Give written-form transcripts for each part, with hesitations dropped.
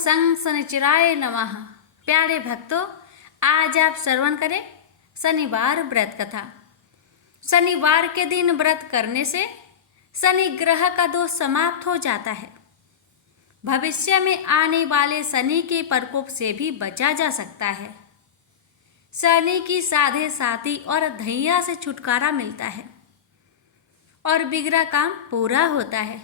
संग शनिचराय नमः। प्यारे भक्तों, आज आप श्रवण करें शनिवार व्रत कथा। शनिवार के दिन व्रत करने से शनि ग्रह का दोष समाप्त हो जाता है। भविष्य में आने वाले शनि के प्रकोप से भी बचा जा सकता है। शनि की साढ़े साती और धैया से छुटकारा मिलता है और बिगड़ा काम पूरा होता है।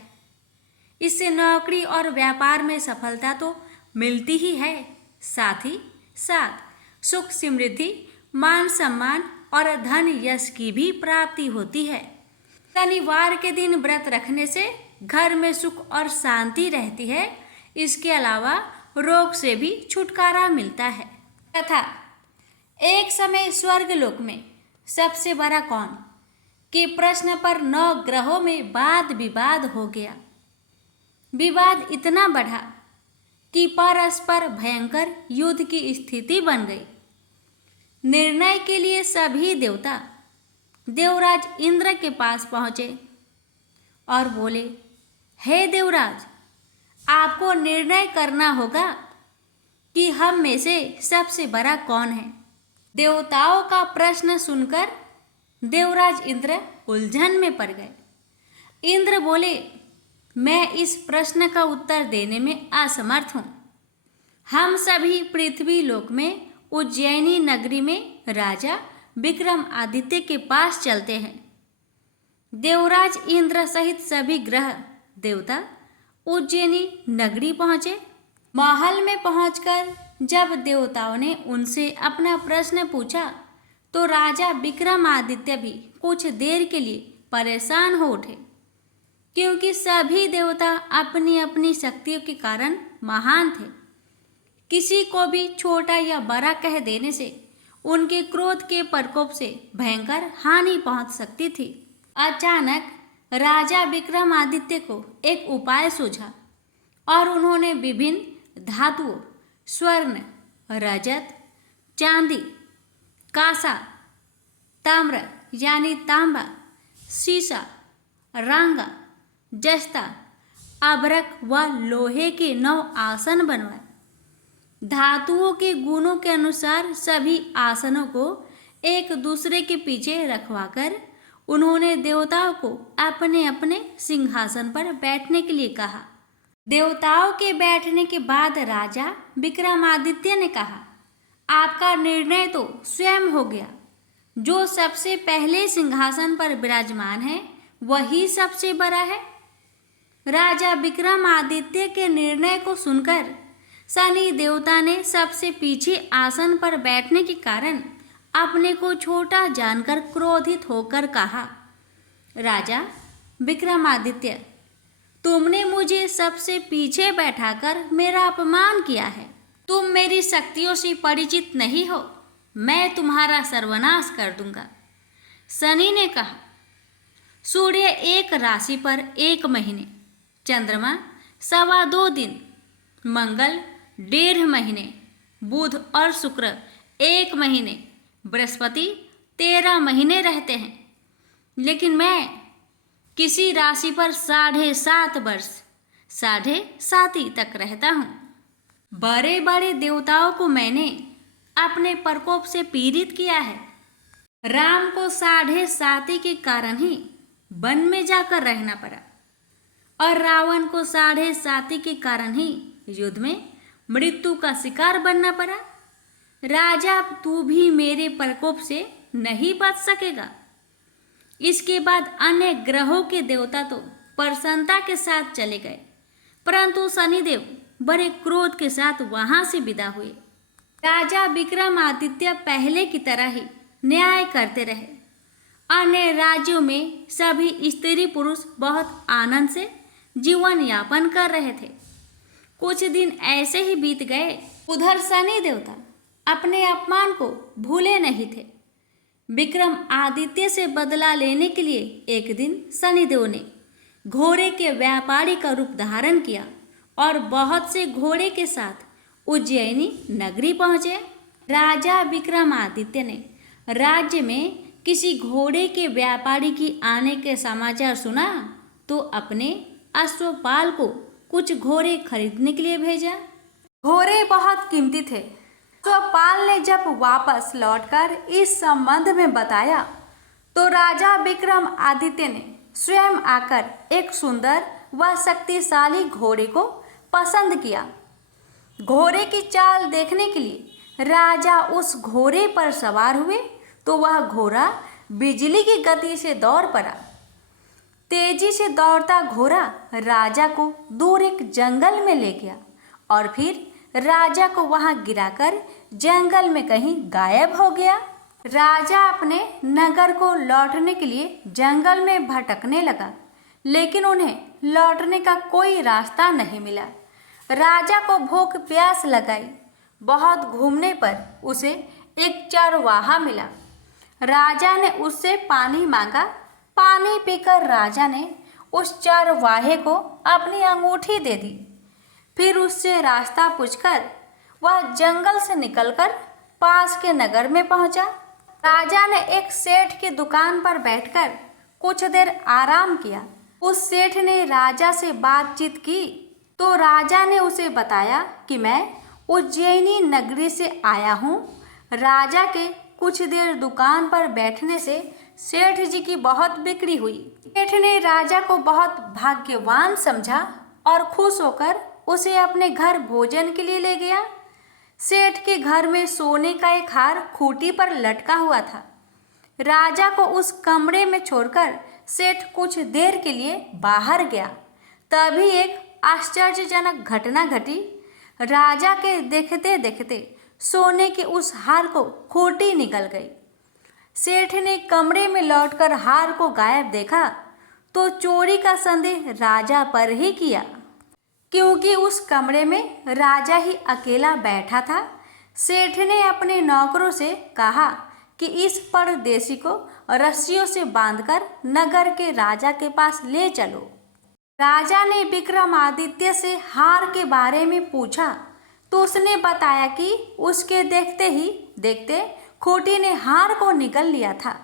इससे नौकरी और व्यापार में सफलता तो मिलती ही है, साथ ही साथ सुख समृद्धि, मान सम्मान और धन यश की भी प्राप्ति होती है। शनिवार के दिन व्रत रखने से घर में सुख और शांति रहती है। इसके अलावा रोग से भी छुटकारा मिलता है। तथा एक समय स्वर्गलोक में सबसे बड़ा कौन के प्रश्न पर 9 ग्रहों में वाद विवाद हो गया। विवाद इतना बढ़ा कि परस्पर भयंकर युद्ध की स्थिति बन गई। निर्णय के लिए सभी देवता देवराज इंद्र के पास पहुंचे और बोले, हे देवराज, आपको निर्णय करना होगा कि हम में से सबसे बड़ा कौन है। देवताओं का प्रश्न सुनकर देवराज इंद्र उलझन में पड़ गए। इंद्र बोले, मैं इस प्रश्न का उत्तर देने में असमर्थ हूँ। हम सभी पृथ्वी लोक में उज्जैनी नगरी में राजा विक्रमादित्य के पास चलते हैं। देवराज इंद्र सहित सभी ग्रह देवता उज्जैनी नगरी पहुँचे। महल में पहुंचकर जब देवताओं ने उनसे अपना प्रश्न पूछा तो राजा विक्रमादित्य भी कुछ देर के लिए परेशान हो उठे, क्योंकि सभी देवता अपनी अपनी शक्तियों के कारण महान थे। किसी को भी छोटा या बड़ा कह देने से उनके क्रोध के प्रकोप से भयंकर हानि पहुंच सकती थी। अचानक राजा विक्रमादित्य को एक उपाय सूझा और उन्होंने विभिन्न धातुओं स्वर्ण, रजत, चांदी, कांसा, ताम्र यानी तांबा, सीसा, रांगा, जस्ता, अभ्रक व लोहे के 9 आसन बनवाए। धातुओं के गुणों के अनुसार सभी आसनों को एक दूसरे के पीछे रखवाकर उन्होंने देवताओं को अपने अपने सिंहासन पर बैठने के लिए कहा। देवताओं के बैठने के बाद राजा विक्रमादित्य ने कहा, आपका निर्णय तो स्वयं हो गया। जो सबसे पहले सिंहासन पर विराजमान है वही सबसे बड़ा है। राजा विक्रमादित्य के निर्णय को सुनकर शनि देवता ने सबसे पीछे आसन पर बैठने के कारण अपने को छोटा जानकर क्रोधित होकर कहा, राजा विक्रमादित्य, तुमने मुझे सबसे पीछे बैठाकर मेरा अपमान किया है। तुम मेरी शक्तियों से परिचित नहीं हो। मैं तुम्हारा सर्वनाश कर दूंगा। शनि ने कहा, सूर्य एक राशि पर 1 महीने, चंद्रमा 2.25 दिन, मंगल 1.5 महीने, बुध और शुक्र 1 महीने, बृहस्पति 13 महीने रहते हैं, लेकिन मैं किसी राशि पर 7.5 वर्ष 7.5 तक रहता हूँ। बड़े बड़े देवताओं को मैंने अपने प्रकोप से पीड़ित किया है। राम को 7.5 के कारण ही वन में जाकर रहना पड़ा और रावण को 7.5 के कारण ही युद्ध में मृत्यु का शिकार बनना पड़ा। राजा, तू भी मेरे प्रकोप से नहीं बच सकेगा। इसके बाद अन्य ग्रहों के देवता तो प्रसन्नता के साथ चले गए, परंतु शनिदेव बड़े क्रोध के साथ वहां से विदा हुए। राजा विक्रमादित्य पहले की तरह ही न्याय करते रहे। अन्य राज्यों में सभी स्त्री पुरुष बहुत आनंद से जीवन यापन कर रहे थे। कुछ दिन ऐसे ही बीत गए। उधर शनि देवता अपने अपमान को भूले नहीं थे। विक्रमादित्य से बदला लेने के लिए एक दिन शनिदेव ने घोड़े के व्यापारी का रूप धारण किया और बहुत से घोड़े के साथ उज्जैनी नगरी पहुंचे। राजा विक्रमादित्य ने राज्य में किसी घोड़े के व्यापारी की आने के समाचार सुना तो अपने अश्वपाल को कुछ घोड़े खरीदने के लिए भेजा। घोड़े बहुत कीमती थे। स्वपाल ने जब वापस लौटकर इस संबंध में बताया तो राजा विक्रमादित्य ने स्वयं आकर एक सुंदर व शक्तिशाली घोड़े को पसंद किया। घोड़े की चाल देखने के लिए राजा उस घोड़े पर सवार हुए तो वह घोड़ा बिजली की गति से दौड़ पड़ा। तेजी से दौड़ता घोड़ा राजा को दूर एक जंगल में ले गया और फिर राजा को वहां गिराकर जंगल में कहीं गायब हो गया। राजा अपने नगर को लौटने के लिए जंगल में भटकने लगा, लेकिन उन्हें लौटने का कोई रास्ता नहीं मिला। राजा को भूख प्यास लगाई। बहुत घूमने पर उसे एक चरवाहा मिला। राजा ने उससे पानी मांगा। पानी पीकर राजा ने उस चरवाहे को अपनी अंगूठी दे दी। फिर उससे रास्ता पूछकर वह जंगल से निकलकर पास के नगर में पहुंचा। राजा ने एक सेठ की दुकान पर बैठकर कुछ देर आराम किया। उस सेठ ने राजा से बातचीत की तो राजा ने उसे बताया कि मैं उज्जैनी नगरी से आया हूँ। राजा के कुछ देर दुकान पर बैठने से सेठ जी की बहुत बिक्री हुई। सेठ ने राजा को बहुत भाग्यवान समझा और खुश होकर उसे अपने घर भोजन के लिए ले गया। सेठ के घर में सोने का एक हार खूंटी पर लटका हुआ था। राजा को उस कमरे में छोड़कर सेठ कुछ देर के लिए बाहर गया। तभी एक आश्चर्यजनक घटना घटी। राजा के देखते देखते सोने के उस हार को खूंटी निकल गई। सेठ ने कमरे में लौटकर हार को गायब देखा तो चोरी का संदेह राजा पर ही किया, क्योंकि उस कमरे में राजा ही अकेला बैठा था। सेठ ने अपने नौकरों से कहा कि इस परदेशी को रस्सियों से बांधकर नगर के राजा के पास ले चलो। राजा ने विक्रमादित्य से हार के बारे में पूछा तो उसने बताया कि उसके देखते ही देखते खूंटी ने हार को निगल लिया था।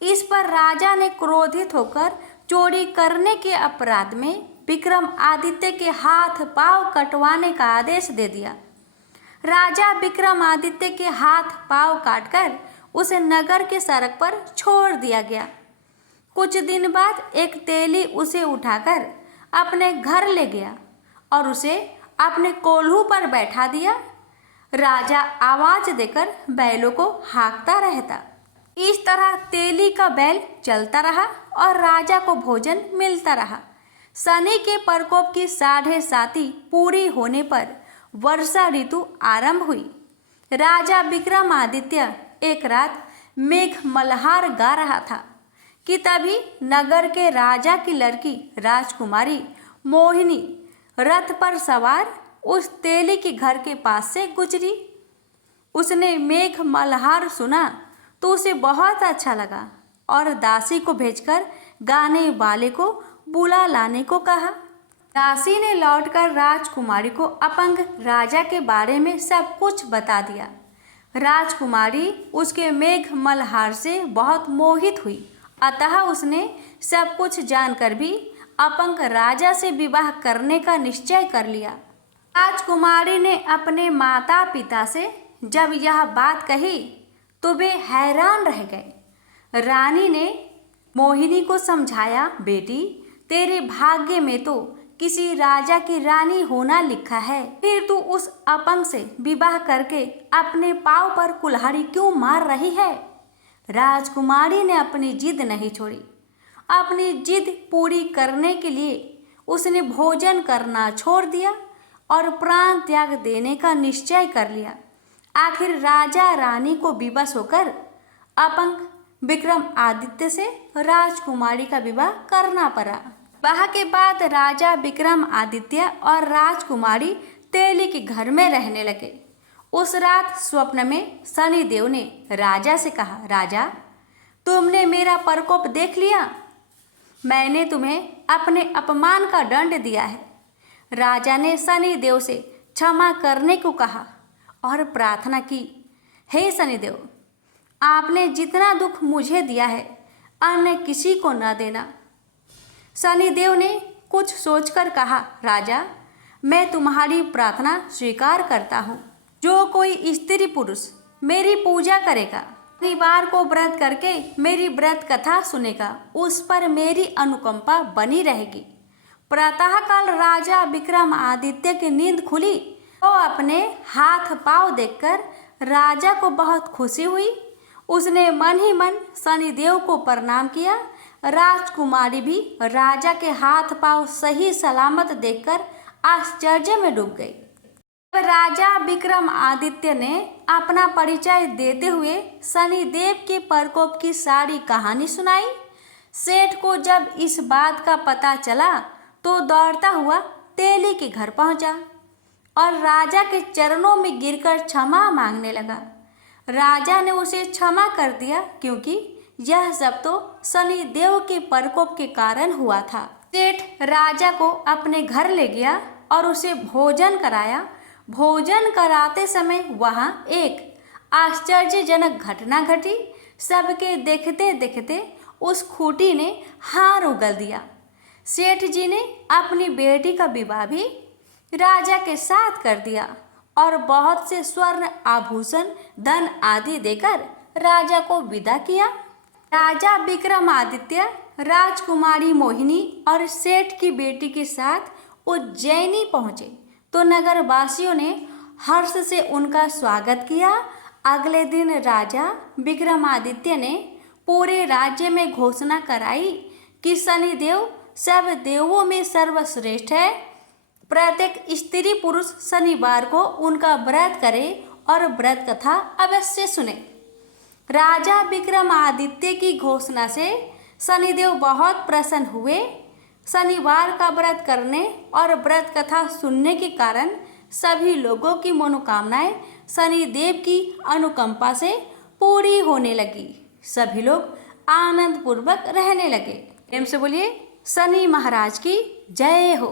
इस पर राजा ने क्रोधित होकर चोरी करने के अपराध में विक्रमादित्य के हाथ पांव कटवाने का आदेश दे दिया। राजा विक्रमादित्य के हाथ पांव काटकर उसे नगर के सड़क पर छोड़ दिया गया। कुछ दिन बाद एक तेली उसे उठाकर अपने घर ले गया और उसे अपने कोल्हू पर बैठा दिया। राजा आवाज देकर बैलों को हाँकता रहता। इस तरह तेली का बैल चलता रहा और राजा को भोजन मिलता रहा। शनि के प्रकोप की 7.5 पूरी होने पर वर्षा ऋतु आरंभ हुई। राजा विक्रमादित्य एक रात मेघ मल्हार गा रहा था कि तभी नगर के राजा की लड़की राजकुमारी मोहिनी रथ पर सवार उस तेली के घर के पास से गुजरी। उसने मेघ मल्हार सुना तो उसे बहुत अच्छा लगा और दासी को भेजकर गाने वाले को बुला लाने को कहा। दासी ने लौटकर राजकुमारी को अपंग राजा के बारे में सब कुछ बता दिया। राजकुमारी उसके मेघ मल्हार से बहुत मोहित हुई, अतः उसने सब कुछ जानकर भी अपंग राजा से विवाह करने का निश्चय कर लिया। राजकुमारी ने अपने माता पिता से जब यह बात कही तो वे हैरान रह गए। रानी ने मोहिनी को समझाया, बेटी तेरे भाग्य में तो किसी राजा की रानी होना लिखा है, फिर तू उस अपंग से विवाह करके अपने पांव पर कुल्हाड़ी क्यों मार रही है। राजकुमारी ने अपनी जिद नहीं छोड़ी। अपनी जिद पूरी करने के लिए उसने भोजन करना छोड़ दिया और प्राण त्याग देने का निश्चय कर लिया। आखिर राजा रानी को विवश होकर अपंग विक्रमादित्य से राजकुमारी का विवाह करना पड़ा। विवाह के बाद राजा विक्रमादित्य और राजकुमारी तेली के घर में रहने लगे। उस रात स्वप्न में शनिदेव ने राजा से कहा, राजा तुमने मेरा प्रकोप देख लिया। मैंने तुम्हें अपने अपमान का दंड दिया है। राजा ने शनिदेव से क्षमा करने को कहा और प्रार्थना की, हे शनिदेव, आपने जितना दुख मुझे दिया है अन्य किसी को न देना। शनिदेव ने कुछ सोचकर कहा, राजा मैं तुम्हारी प्रार्थना स्वीकार करता हूँ। जो कोई स्त्री पुरुष मेरी पूजा करेगा, शनिवार को व्रत करके मेरी व्रत कथा सुनेगा, उस पर मेरी अनुकंपा बनी रहेगी। प्रातःकाल राजा विक्रमादित्य की नींद खुली तो अपने हाथ पांव देखकर राजा को बहुत खुशी हुई। उसने मन ही मन शनिदेव को प्रणाम किया। राजकुमारी भी राजा के हाथ पांव सही सलामत देखकर आश्चर्य में डूब गई। राजा विक्रमादित्य ने अपना परिचय देते हुए शनिदेव के प्रकोप की सारी कहानी सुनाई। सेठ को जब इस बात का पता चला तो दौड़ता हुआ तेली के घर पहुंचा और राजा के चरणों में गिरकर क्षमा मांगने लगा। राजा ने उसे क्षमा कर दिया क्योंकि यह सब तो शनिदेव के प्रकोप के कारण हुआ था। सेठ राजा को अपने घर ले गया और उसे भोजन कराया। भोजन कराते समय वहां एक आश्चर्यजनक घटना घटी। सबके देखते देखते उस खूंटी ने हार उगल दिया। सेठ जी ने अपनी बेटी का विवाह भी राजा के साथ कर दिया और बहुत से स्वर्ण आभूषण धन आदि देकर राजा को विदा किया। राजा विक्रमादित्य राजकुमारी मोहिनी और सेठ की बेटी के साथ उज्जैनी पहुँचे तो नगरवासियों ने हर्ष से उनका स्वागत किया। अगले दिन राजा विक्रमादित्य ने पूरे राज्य में घोषणा कराई कि शनिदेव सब देवों में सर्वश्रेष्ठ है। प्रत्येक स्त्री पुरुष शनिवार को उनका व्रत करे और व्रत कथा अवश्य सुने। राजा विक्रमादित्य की घोषणा से शनिदेव बहुत प्रसन्न हुए। शनिवार का व्रत करने और व्रत कथा सुनने के कारण सभी लोगों की मनोकामनाएं शनिदेव की अनुकंपा से पूरी होने लगी। सभी लोग आनंद पूर्वक रहने लगे। प्रेम से बोलिए शनि महाराज की जय हो।